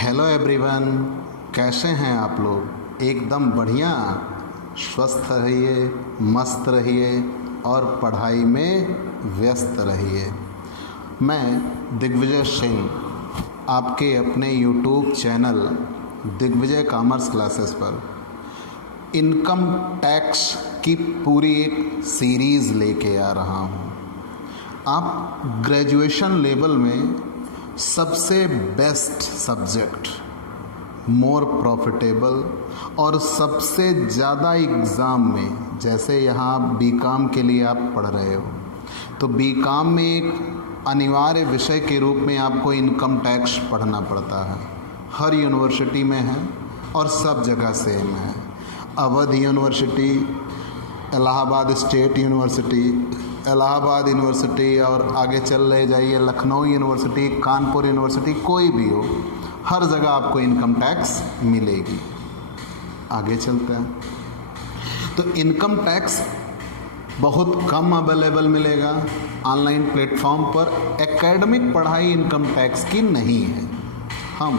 Hello everyone, कैसे हैं आप लोग? एकदम बढ़िया। स्वस्थ रहिए, मस्त रहिए और पढ़ाई में व्यस्त रहिए। मैं दिग्विजय सिंह आपके अपने YouTube channel Digvijay commerce classes पर इनकम टैक्स की पूरी एक सीरीज़ लेके आ रहा हूँ। आप ग्रेजुएशन लेवल में सबसे बेस्ट सब्जेक्ट, मोर प्रॉफिटेबल और सबसे ज़्यादा एग्ज़ाम में, जैसे यहाँ बीकॉम के लिए आप पढ़ रहे हो तो बीकॉम में एक अनिवार्य विषय के रूप में आपको इनकम टैक्स पढ़ना पड़ता है। हर यूनिवर्सिटी में है और सब जगह सेम है। Awadh university, Allahabad state university, Allahabad university और आगे चल रहे जाइए लखनऊ यूनिवर्सिटी, कानपुर यूनिवर्सिटी, कोई भी हो, हर जगह आपको इनकम टैक्स मिलेगी। आगे चलते हैं तो इनकम टैक्स बहुत कम अवेलेबल मिलेगा ऑनलाइन प्लेटफॉर्म पर। एकेडमिक पढ़ाई इनकम टैक्स की नहीं है। हम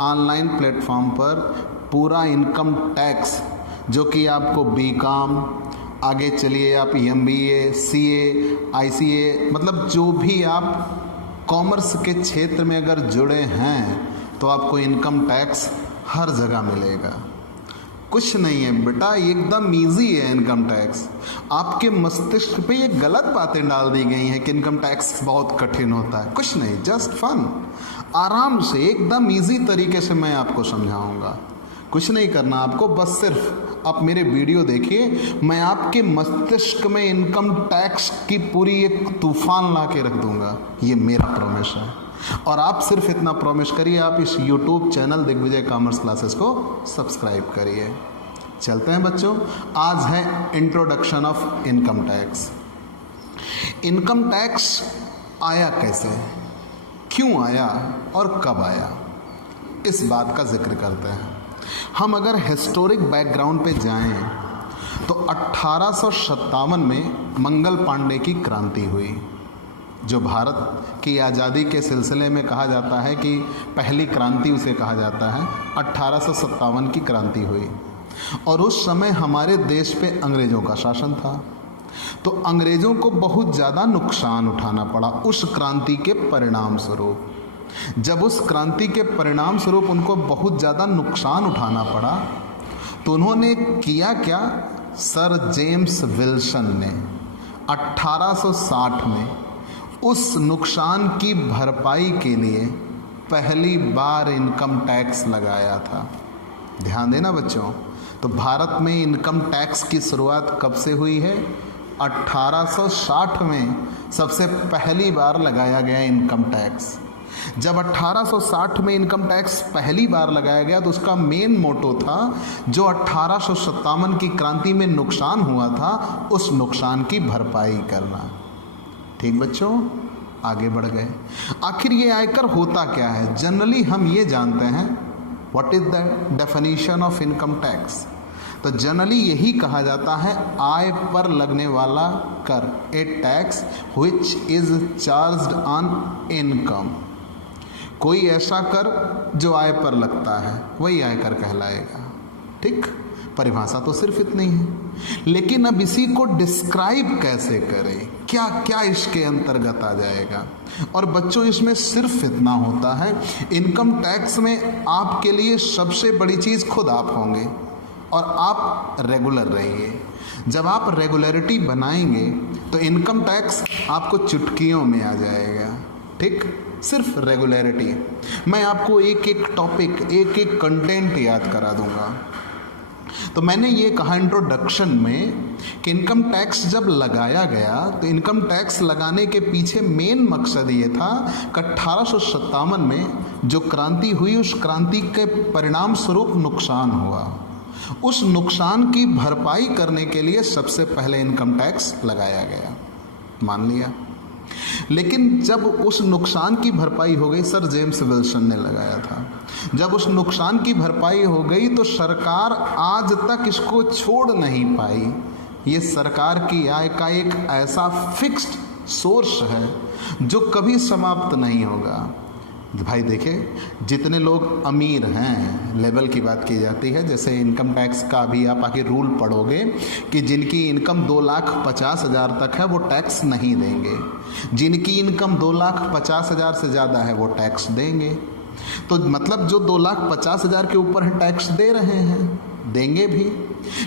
ऑनलाइन प्लेटफॉर्म पर पूरा इनकम टैक्स, जो कि आपको बीकॉम, आगे चलिए आप MBA, CA, ICA, मतलब जो भी आप कॉमर्स के क्षेत्र में अगर जुड़े हैं तो आपको इनकम टैक्स हर जगह मिलेगा। कुछ नहीं है बेटा, एकदम इजी है इनकम टैक्स। आपके मस्तिष्क पे ये गलत बातें डाल दी गई हैं कि इनकम टैक्स बहुत कठिन होता है। कुछ नहीं, जस्ट फन। आराम से एकदम इजी तरीके से मैं आपको समझाऊंगा। कुछ नहीं करना आपको, बस सिर्फ आप मेरे वीडियो देखिए। मैं आपके मस्तिष्क में इनकम टैक्स की पूरी एक तूफान ला के रख दूंगा, ये मेरा प्रॉमिस है। और आप सिर्फ इतना प्रॉमिस करिए, आप इस YouTube channel Digvijay commerce classes को सब्सक्राइब करिए। चलते हैं बच्चों, आज है introduction of income tax. Income tax आया कैसे, क्यों आया और कब आया, इस बात का जिक्र करते हैं। हम अगर हिस्टोरिक बैकग्राउंड पे जाएं तो 1857 में मंगल पांडे की क्रांति हुई, जो भारत की आज़ादी के सिलसिले में कहा जाता है कि पहली क्रांति उसे कहा जाता है। 1857 की क्रांति हुई और उस समय हमारे देश पे अंग्रेज़ों का शासन था, तो अंग्रेज़ों को बहुत ज़्यादा नुकसान उठाना पड़ा उस क्रांति के परिणाम स्वरूप। जब उस क्रांति के परिणाम स्वरूप उनको बहुत ज़्यादा नुकसान उठाना पड़ा तो उन्होंने किया क्या, सर जेम्स विल्सन ने 1860 में उस नुकसान की भरपाई के लिए पहली बार इनकम टैक्स लगाया था। ध्यान देना बच्चों, तो भारत में इनकम टैक्स की शुरुआत कब से हुई है? 1860 में सबसे पहली बार लगाया गया इनकम टैक्स। जब 1860 में इनकम टैक्स पहली बार लगाया गया तो उसका मेन मोटो था, जो 1857 की क्रांति में नुकसान हुआ था उस नुकसान की भरपाई करना। ठीक बच्चों, आगे बढ़ गए। आखिर ये आयकर होता क्या है? जनरली हम ये जानते हैं, what is the definition of income tax. तो जनरली यही कहा जाता है, आय पर लगने वाला कर, a tax which is charged on income. कोई ऐसा कर जो आय पर लगता है वही आयकर कहलाएगा। ठीक, परिभाषा तो सिर्फ इतनी है, लेकिन अब इसी को डिस्क्राइब कैसे करें, क्या क्या इसके अंतर्गत आ जाएगा। और बच्चों इसमें सिर्फ इतना होता है, इनकम टैक्स में आपके लिए सबसे बड़ी चीज़ खुद आप होंगे और आप रेगुलर रहिए। जब आप रेगुलरिटी बनाएंगे तो इनकम टैक्स आपको चुटकियों में आ जाएगा। ठीक, सिर्फ रेगुलरिटी। मैं आपको एक एक टॉपिक, एक एक कंटेंट याद करा दूंगा। तो मैंने ये कहा इंट्रोडक्शन में कि इनकम टैक्स जब लगाया गया तो इनकम टैक्स लगाने के पीछे मेन मकसद ये था कि 1857 में जो क्रांति हुई उस क्रांति के परिणाम स्वरूप नुकसान हुआ, उस नुकसान की भरपाई करने के लिए सबसे पहले इनकम टैक्स लगाया गया। मान लिया। लेकिन जब उस नुकसान की भरपाई हो गई, सर जेम्स विल्सन ने लगाया था, जब उस नुकसान की भरपाई हो गई तो सरकार आज तक इसको छोड़ नहीं पाई। ये सरकार की आय का एक ऐसा फिक्स्ड सोर्स है जो कभी समाप्त नहीं होगा। भाई देखिए, जितने लोग अमीर हैं, लेवल की बात की जाती है, जैसे इनकम टैक्स का भी आप आगे रूल पढ़ोगे कि जिनकी इनकम 2,50,000 तक है वो टैक्स नहीं देंगे, जिनकी इनकम 2,50,000 से ज़्यादा है वो टैक्स देंगे। तो मतलब जो 2,50,000 के ऊपर है टैक्स दे रहे हैं, देंगे भी।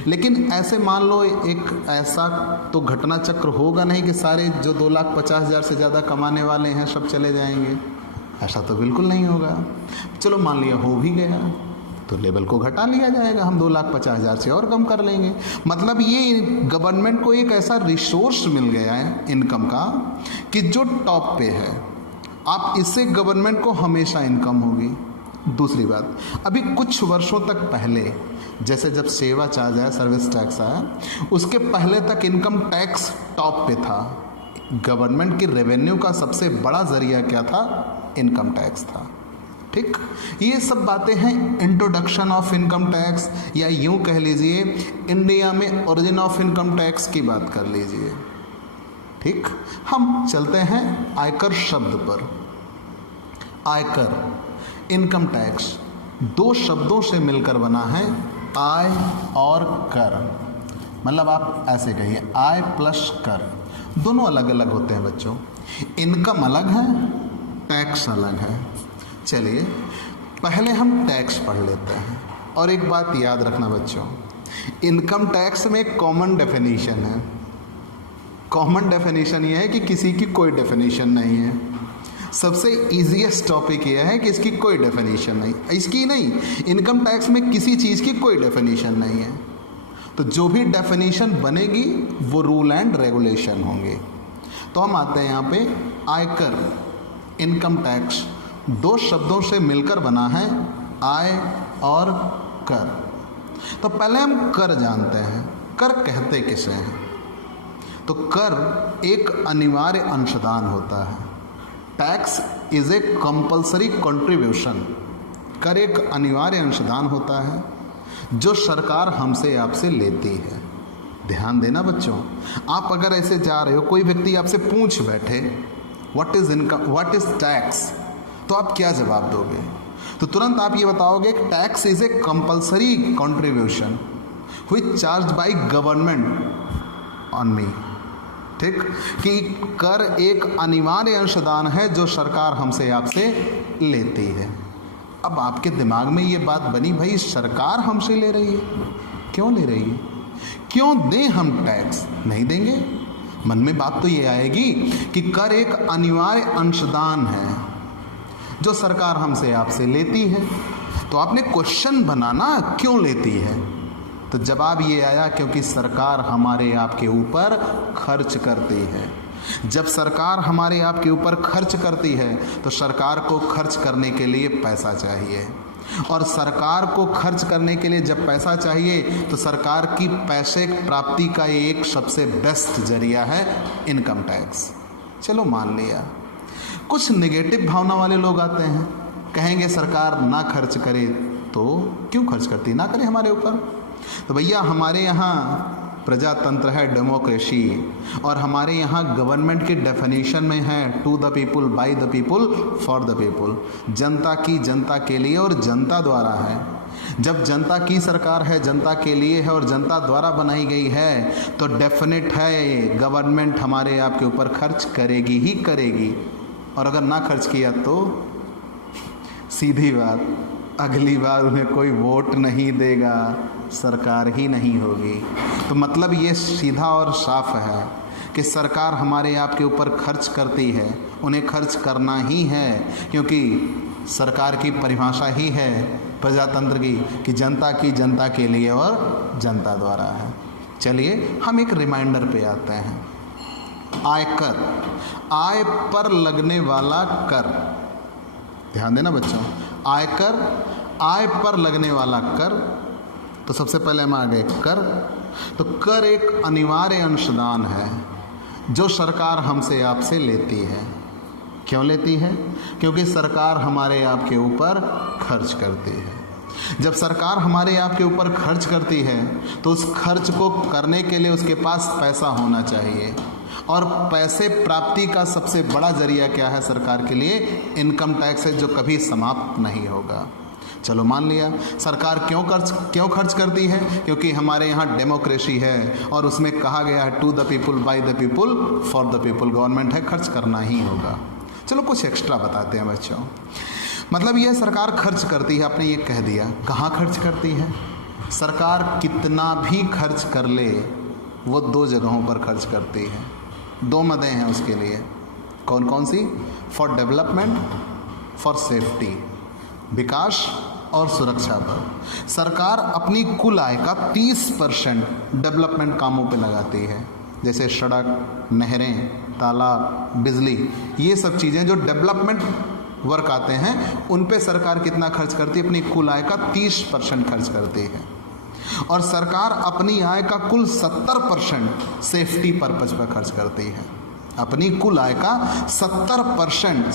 लेकिन ऐसे मान लो एक ऐसा तो घटना चक्र होगा नहीं कि सारे जो 2,50,000 से ज़्यादा कमाने वाले हैं सब चले जाएंगे, ऐसा तो बिल्कुल नहीं होगा। चलो मान लिया हो भी गया तो लेवल को घटा लिया जाएगा, हम 2,50,000 से और कम कर लेंगे। मतलब ये गवर्नमेंट को एक ऐसा रिसोर्स मिल गया है इनकम का कि जो टॉप पे है, आप इससे गवर्नमेंट को हमेशा इनकम होगी। दूसरी बात, अभी कुछ वर्षों तक पहले, जैसे जब सेवा चार्ज आया, सर्विस टैक्स आया, उसके पहले तक इनकम टैक्स टॉप पे था। गवर्नमेंट की रेवेन्यू का सबसे बड़ा जरिया क्या था? इनकम टैक्स था। ठीक, ये सब बातें हैं इंट्रोडक्शन ऑफ इनकम टैक्स, या यूं कह लीजिए इंडिया में ओरिजिन ऑफ इनकम टैक्स की बात कर लीजिए। ठीक, हम चलते हैं आयकर शब्द पर। आयकर, इनकम टैक्स, दो शब्दों से मिलकर बना है, आय और कर। मतलब आप ऐसे कहिए आय प्लस कर, दोनों अलग अलग होते हैं बच्चों। इनकम अलग है, टैक्स अलग है। चलिए पहले हम टैक्स पढ़ लेते हैं। और एक बात याद रखना बच्चों, इनकम टैक्स में एक कॉमन डेफिनेशन है। कॉमन डेफिनेशन ये है कि किसी की कोई डेफिनेशन नहीं है। सबसे इजीएस्ट टॉपिक यह है कि इसकी कोई डेफिनेशन नहीं, इसकी नहीं, इनकम टैक्स में किसी चीज़ की कोई डेफिनेशन नहीं है। तो जो भी डेफिनेशन बनेगी वो रूल एंड रेगुलेशन होंगे। तो हम आते हैं यहाँ पे, आयकर, इनकम टैक्स दो शब्दों से मिलकर बना है, आय और कर। तो पहले हम कर जानते हैं, कर कहते किसे हैं? तो कर एक अनिवार्य अंशदान होता है। Tax is a compulsory contribution. कर एक अनिवार्य अंशदान होता है जो सरकार हमसे आपसे लेती है। ध्यान देना बच्चों, आप अगर ऐसे जा रहे हो, कोई व्यक्ति आपसे पूछ बैठे what is income, what is tax, तो आप क्या जवाब दोगे? तो तुरंत आप ये बताओगे tax is a compulsory contribution which charge by government on me. ठीक, कि कर एक अनिवार्य अंशदान है जो सरकार हमसे आपसे लेती है। अब आपके दिमाग में ये बात बनी, भाई सरकार हमसे ले रही है, क्यों ले रही है, क्यों दें हम टैक्स? नहीं देंगे। मन में बात तो ये आएगी कि कर एक अनिवार्य अंशदान है जो सरकार हमसे आपसे लेती है। तो आपने क्वेश्चन बनाना, क्यों लेती है? तो जवाब ये आया क्योंकि सरकार हमारे आपके ऊपर खर्च करती है। जब सरकार हमारे आपके ऊपर खर्च करती है तो सरकार को खर्च करने के लिए पैसा चाहिए, और सरकार को खर्च करने के लिए जब पैसा चाहिए तो सरकार की पैसे प्राप्ति का एक सबसे बेस्ट जरिया है इनकम टैक्स। चलो मान लिया, कुछ नेगेटिव भावना वाले लोग आते हैं, कहेंगे सरकार ना खर्च करे तो क्यों खर्च करती, ना करे हमारे ऊपर। तो भैया हमारे यहाँ प्रजातंत्र है, डेमोक्रेसी, और हमारे यहाँ गवर्नमेंट की डेफिनेशन में है to the people, by the people, for the people. जनता की, जनता के लिए और जनता द्वारा है। जब जनता की सरकार है, जनता के लिए है और जनता द्वारा बनाई गई है तो डेफिनेट है गवर्नमेंट हमारे आपके ऊपर खर्च करेगी ही करेगी। और अगर ना खर्च किया तो सीधी बात, अगली बार उन्हें कोई वोट नहीं देगा, सरकार ही नहीं होगी। तो मतलब ये सीधा और साफ है कि सरकार हमारे आपके ऊपर खर्च करती है, उन्हें खर्च करना ही है, क्योंकि सरकार की परिभाषा ही है प्रजातंत्र की कि जनता की, जनता के लिए और जनता द्वारा है। चलिए हम एक रिमाइंडर पे आते हैं। आयकर, आय पर लगने वाला कर। ध्यान देना बच्चों, आयकर, आय पर लगने वाला कर। तो सबसे पहले हम आ गए कर। तो कर एक अनिवार्य अंशदान है जो सरकार हमसे आपसे लेती है। क्यों लेती है? क्योंकि सरकार हमारे आपके ऊपर खर्च करती है। जब सरकार हमारे आपके ऊपर खर्च करती है तो उस खर्च को करने के लिए उसके पास पैसा होना चाहिए, और पैसे प्राप्ति का सबसे बड़ा जरिया क्या है सरकार के लिए? इनकम टैक्स है, जो कभी समाप्त नहीं होगा। चलो मान लिया, सरकार क्यों खर्च करती है? क्योंकि हमारे यहाँ डेमोक्रेसी है और उसमें कहा गया है to the people, by the people, for the people. Government है, खर्च करना ही होगा। चलो कुछ एक्स्ट्रा बताते हैं बच्चों। मतलब यह सरकार खर्च करती है, आपने ये कह दिया। कहाँ खर्च करती है? सरकार कितना भी खर्च कर ले, वो दो जगहों पर खर्च करती है। दो मदें हैं उसके लिए। कौन कौन सी? फॉर डेवलपमेंट, फॉर सेफ्टी, विकास और सुरक्षा पर। सरकार अपनी कुल आय का 30% डेवलपमेंट कामों पे लगाती है, जैसे सड़क, नहरें, तालाब, बिजली, ये सब चीज़ें जो डेवलपमेंट वर्क आते हैं उन पे सरकार कितना खर्च करती है? अपनी कुल आय का 30% खर्च करती है। और सरकार अपनी आय का कुल 70% सेफ्टी पर्पज पर खर्च करती है। अपनी कुल आय का 70%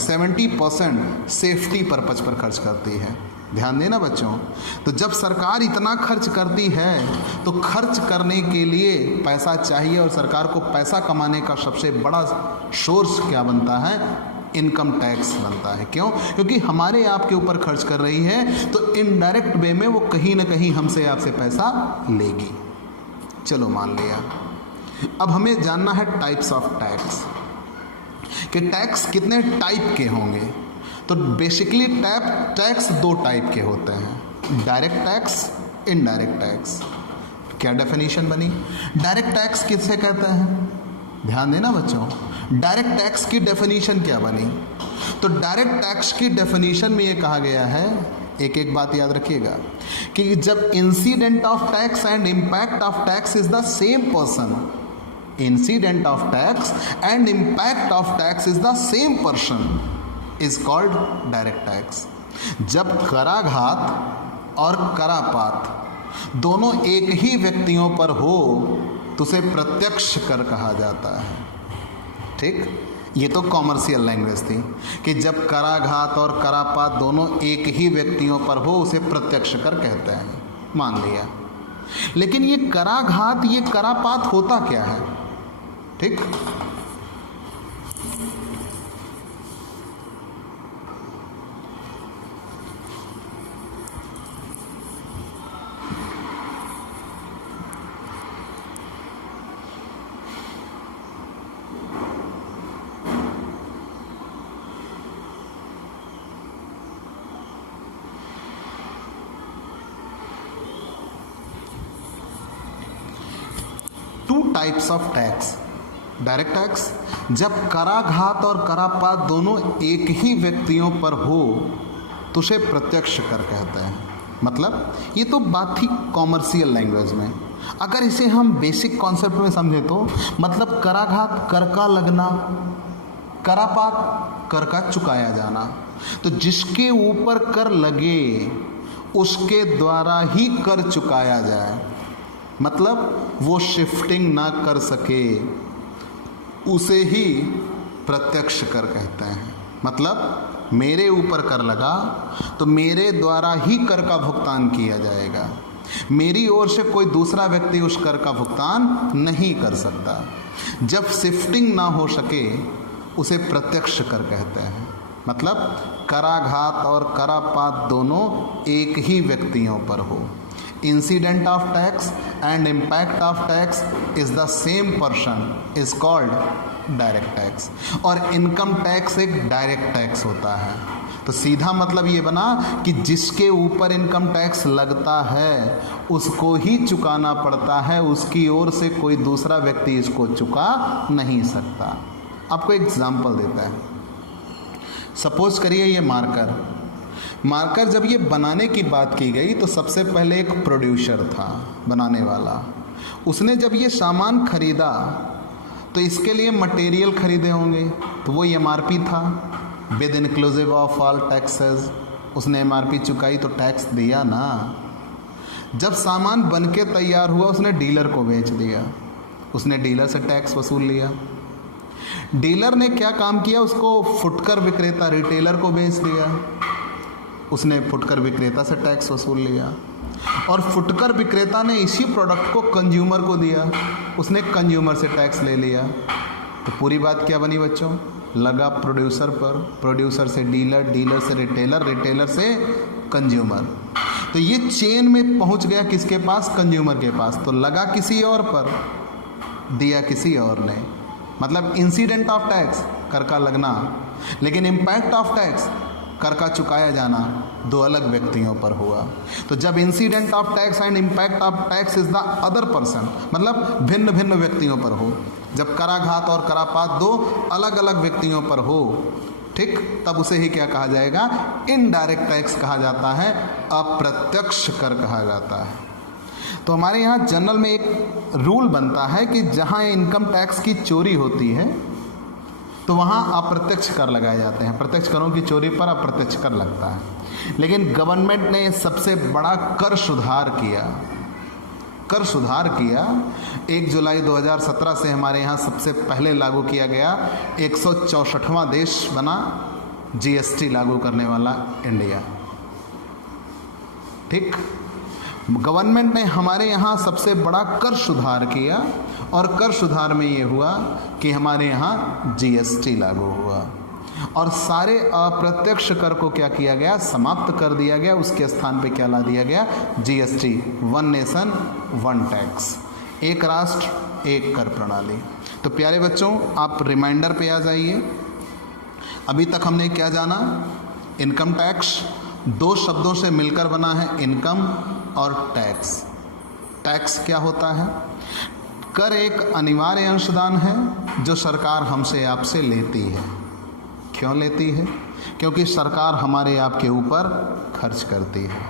सेफ्टी पर्पज पर खर्च करती है। ध्यान देना बच्चों। तो जब सरकार इतना खर्च करती है तो खर्च करने के लिए पैसा चाहिए, और सरकार को पैसा कमाने का सबसे बड़ा सोर्स क्या बनता है? इनकम टैक्स बनता है। क्यों? क्योंकि हमारे आपके ऊपर खर्च कर रही है, तो इनडायरेक्ट वे में वो कहीं ना कहीं हमसे आपसे पैसा लेगी। चलो मान लिया। अब हमें जानना है टाइप्स ऑफ टैक्स, कि टैक्स कितने टाइप के होंगे। तो बेसिकली टैक्स दो टाइप के होते हैं, डायरेक्ट टैक्स, इनडायरेक्ट टैक्स। क्या डेफिनेशन बनी? डायरेक्ट टैक्स किसे कहते हैं? ध्यान देना बच्चों। डायरेक्ट टैक्स की डेफिनेशन क्या बनी? तो डायरेक्ट टैक्स की डेफिनेशन में ये कहा गया है, एक एक बात याद रखिएगा, कि जब incident of tax and impact of tax is the same person, incident of tax and impact of tax is the same person, is called direct tax. जब कराघात और करापात दोनों एक ही व्यक्तियों पर हो तो उसे प्रत्यक्ष कर कहा जाता है। ठीक, ये तो कॉमर्शियल लैंग्वेज थी कि जब कराघात और करापात दोनों एक ही व्यक्तियों पर हो उसे प्रत्यक्ष कर कहते हैं, मान लिया। लेकिन ये कराघात, ये करापात होता क्या है? ठीक, two types of tax. Direct tax, जब कराघात और करापात दोनों एक ही व्यक्तियों पर हो तो उसे प्रत्यक्ष कर कहते हैं। मतलब ये तो बात थी कॉमर्शियल लैंग्वेज में। अगर इसे हम बेसिक कॉन्सेप्ट में समझें तो मतलब कराघात कर का लगना, करापात कर का चुकाया जाना। तो जिसके ऊपर कर लगे उसके द्वारा ही कर चुकाया जाए, मतलब वो शिफ्टिंग ना कर सके उसे ही प्रत्यक्ष कर कहते हैं। मतलब मेरे ऊपर कर लगा तो मेरे द्वारा ही कर का भुगतान किया जाएगा, मेरी ओर से कोई दूसरा व्यक्ति उस कर का भुगतान नहीं कर सकता। जब शिफ्टिंग ना हो सके उसे प्रत्यक्ष कर कहते हैं। मतलब कराघात और करापात दोनों एक ही व्यक्तियों पर हो। Incident of tax and impact of tax is the same person, is called direct tax. और इनकम टैक्स एक डायरेक्ट टैक्स होता है। तो सीधा मतलब ये बना कि जिसके ऊपर इनकम टैक्स लगता है उसको ही चुकाना पड़ता है, उसकी ओर से कोई दूसरा व्यक्ति इसको चुका नहीं सकता। आपको एग्जाम्पल देता है। सपोज करिए ये मार्कर जब ये बनाने की बात की गई तो सबसे पहले एक प्रोड्यूसर था बनाने वाला। उसने जब ये सामान खरीदा तो इसके लिए मटेरियल खरीदे होंगे, तो वो MRP था, with inclusive of all taxes. उसने MRP चुकाई तो टैक्स दिया ना। जब सामान बन के तैयार हुआ उसने डीलर को बेच दिया, उसने डीलर से टैक्स वसूल लिया। डीलर ने क्या काम किया, उसको फुटकर विक्रेता रिटेलर को बेच दिया, उसने फुटकर विक्रेता से टैक्स वसूल लिया। और फुटकर विक्रेता ने इसी प्रोडक्ट को कंज्यूमर को दिया, उसने कंज्यूमर से टैक्स ले लिया। तो पूरी बात क्या बनी बच्चों, लगा प्रोड्यूसर पर, प्रोड्यूसर से डीलर, डीलर से रिटेलर, रिटेलर से कंज्यूमर। तो ये चेन में पहुंच गया किसके पास, कंज्यूमर के पास। तो लगा किसी और पर, दिया किसी और ने, मतलब इंसिडेंट ऑफ टैक्स कर का लगना, लेकिन इम्पैक्ट ऑफ टैक्स कर का चुकाया जाना दो अलग व्यक्तियों पर हुआ। तो जब incident of tax and impact of tax is the other person, मतलब भिन्न भिन्न व्यक्तियों पर हो, जब कराघात और करापात दो अलग अलग व्यक्तियों पर हो, ठीक, तब उसे ही क्या कहा जाएगा, इनडायरेक्ट टैक्स कहा जाता है, अप्रत्यक्ष कर कहा जाता है। तो हमारे यहाँ जनरल में एक रूल बनता है कि जहाँ इनकम टैक्स की चोरी होती है तो वहाँ अप्रत्यक्ष कर लगाए जाते हैं। प्रत्यक्ष करों की चोरी पर अप्रत्यक्ष कर लगता है। लेकिन गवर्नमेंट ने सबसे बड़ा कर सुधार किया, कर सुधार किया 1 जुलाई 2017 से हमारे यहाँ सबसे पहले लागू किया गया। 164वां देश बना जीएसटी लागू करने वाला इंडिया, ठीक। गवर्नमेंट ने हमारे यहाँ सबसे बड़ा कर सुधार किया और कर सुधार में ये हुआ कि हमारे यहाँ जीएसटी लागू हुआ और सारे अप्रत्यक्ष कर को क्या किया गया, समाप्त कर दिया गया। उसके स्थान पे क्या ला दिया गया, GST, one nation one tax, एक राष्ट्र एक कर प्रणाली। तो प्यारे बच्चों, आप रिमाइंडर पे आ जाइए। अभी तक हमने क्या जाना, इनकम टैक्स दो शब्दों से मिलकर बना है, इनकम और टैक्स। टैक्स क्या होता है, कर एक अनिवार्य अंशदान है जो सरकार हमसे आपसे लेती है। क्यों लेती है, क्योंकि सरकार हमारे आपके ऊपर खर्च करती है।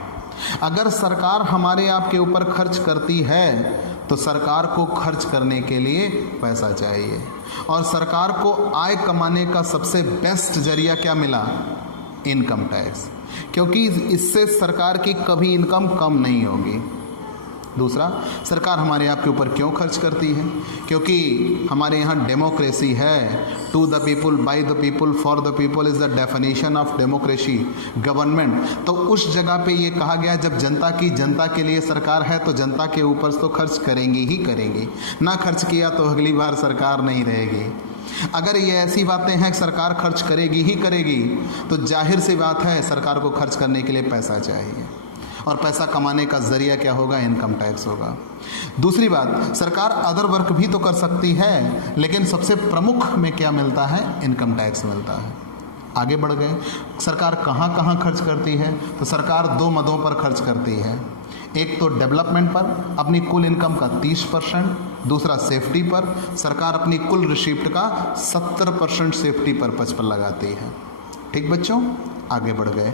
अगर सरकार हमारे आपके ऊपर खर्च करती है तो सरकार को खर्च करने के लिए पैसा चाहिए, और सरकार को आय कमाने का सबसे बेस्ट जरिया क्या मिला, इनकम टैक्स, क्योंकि इससे सरकार की कभी इनकम कम नहीं होगी। दूसरा, सरकार हमारे आपके ऊपर क्यों खर्च करती है, क्योंकि हमारे यहाँ डेमोक्रेसी है। To the people, by the people, for the people is the definition of democracy, government. तो उस जगह पे ये कहा गया, जब जनता की, जनता के लिए सरकार है तो जनता के ऊपर तो खर्च करेंगी ही करेंगी, ना खर्च किया तो अगली बार सरकार नहीं रहेगी। अगर ये ऐसी बातें हैं कि सरकार खर्च करेगी ही करेगी, तो जाहिर सी बात है सरकार को खर्च करने के लिए पैसा चाहिए, और पैसा कमाने का जरिया क्या होगा, इनकम टैक्स होगा। दूसरी बात, सरकार अदर वर्क भी तो कर सकती है, लेकिन सबसे प्रमुख में क्या मिलता है, इनकम टैक्स मिलता है। आगे बढ़ गए, सरकार कहाँ कहाँ खर्च करती है, तो सरकार दो मदों पर खर्च करती है। एक तो डेवलपमेंट पर अपनी कुल इनकम का 30%, दूसरा सेफ्टी पर। सरकार अपनी कुल रिसीप्ट का 70% सेफ्टी पर्पज पर लगाती है, ठीक बच्चों। आगे बढ़ गए,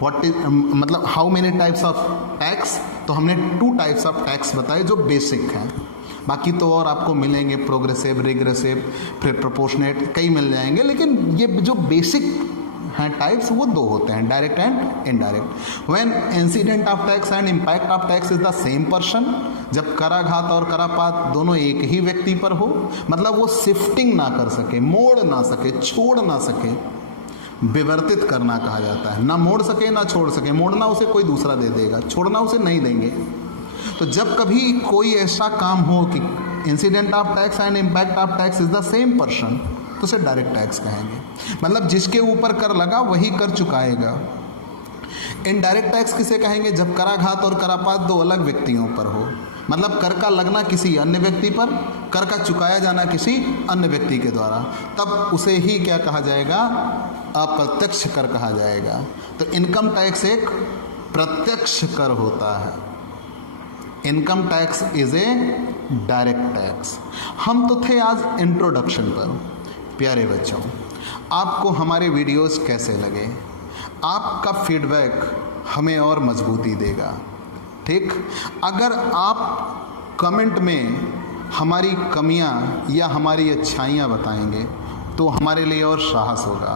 व्हाट इज, मतलब how many types of tax, तो हमने 2 टाइप्स ऑफ टैक्स बताए जो बेसिक हैं, बाकी तो और आपको मिलेंगे, प्रोग्रेसिव, रिग्रेसिव, फिर प्रोपोर्शनेट, कई मिल जाएंगे, लेकिन ये जो बेसिक हैं टाइप्स वो 2 होते हैं, direct and indirect. When incident of tax and impact of tax is the same person, जब कराघात और करापात दोनों एक ही व्यक्ति पर हो, मतलब वो शिफ्टिंग ना कर सके, मोड़ ना सके, छोड़ ना सके, विवर्तित करना कहा जाता है। ना मोड़ सके ना छोड़ सके, मोड़ना उसे कोई दूसरा दे देगा, छोड़ना उसे नहीं देंगे। तो जब कभी कोई ऐसा काम हो कि incident of tax and impact of tax is the same person, तो उसे डायरेक्ट टैक्स कहेंगे, मतलब जिसके ऊपर कर लगा वही कर चुकाएगा। इनडायरेक्ट टैक्स किसे कहेंगे, जब कराघात और करापात दो अलग व्यक्तियों पर हो, मतलब कर का लगना किसी अन्य व्यक्ति पर, कर का चुकाया जाना किसी अन्य व्यक्ति के द्वारा, तब उसे ही क्या कहा जाएगा, अप्रत्यक्ष कर कहा जाएगा। तो इनकम टैक्स एक प्रत्यक्ष कर होता है, income tax is a direct tax. हम तो थे आज इंट्रोडक्शन पर। प्यारे बच्चों, आपको हमारे वीडियोस कैसे लगे, आपका फीडबैक हमें और मजबूती देगा, ठीक। अगर आप कमेंट में हमारी कमियां या हमारी अच्छाइयां बताएंगे तो हमारे लिए और साहस होगा।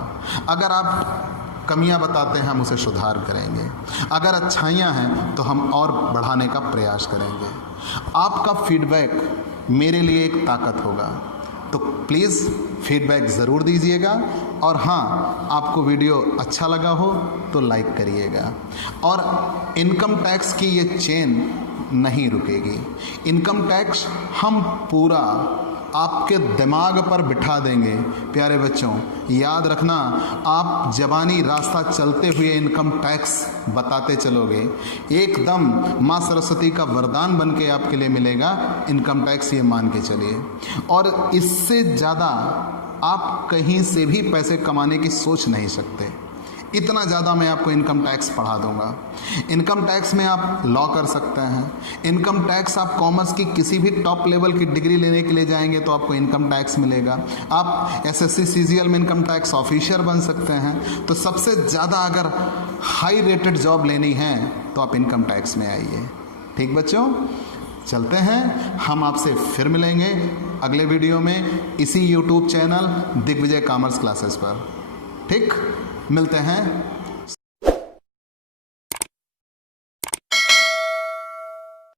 अगर आप कमियां बताते हैं हम उसे सुधार करेंगे, अगर अच्छाइयां हैं तो हम और बढ़ाने का प्रयास करेंगे। आपका फीडबैक मेरे लिए एक ताकत होगा, तो प्लीज़ फीडबैक ज़रूर दीजिएगा। और हाँ, आपको वीडियो अच्छा लगा हो तो लाइक करिएगा। और इनकम टैक्स की ये चेन नहीं रुकेगी। इनकम टैक्स हम पूरा आपके दिमाग पर बिठा देंगे। प्यारे बच्चों, याद रखना, आप ज़बानी रास्ता चलते हुए इनकम टैक्स बताते चलोगे, एकदम माँ सरस्वती का वरदान बन के आपके लिए मिलेगा इनकम टैक्स, ये मान के चलिए। और इससे ज़्यादा आप कहीं से भी पैसे कमाने की सोच नहीं सकते, इतना ज़्यादा मैं आपको इनकम टैक्स पढ़ा दूंगा। इनकम टैक्स में आप लॉ कर सकते हैं, इनकम टैक्स आप कॉमर्स की किसी भी टॉप लेवल की डिग्री लेने के लिए जाएंगे तो आपको इनकम टैक्स मिलेगा। आप एसएससी सीजीएल में इनकम टैक्स ऑफिसर बन सकते हैं। तो सबसे ज़्यादा अगर हाई रेटेड जॉब लेनी है तो आप इनकम टैक्स में आइए। ठीक बच्चों, चलते हैं, हम आपसे फिर मिलेंगे अगले वीडियो में इसी YouTube channel Digvijay commerce classes पर। ठीक, मिलते हैं।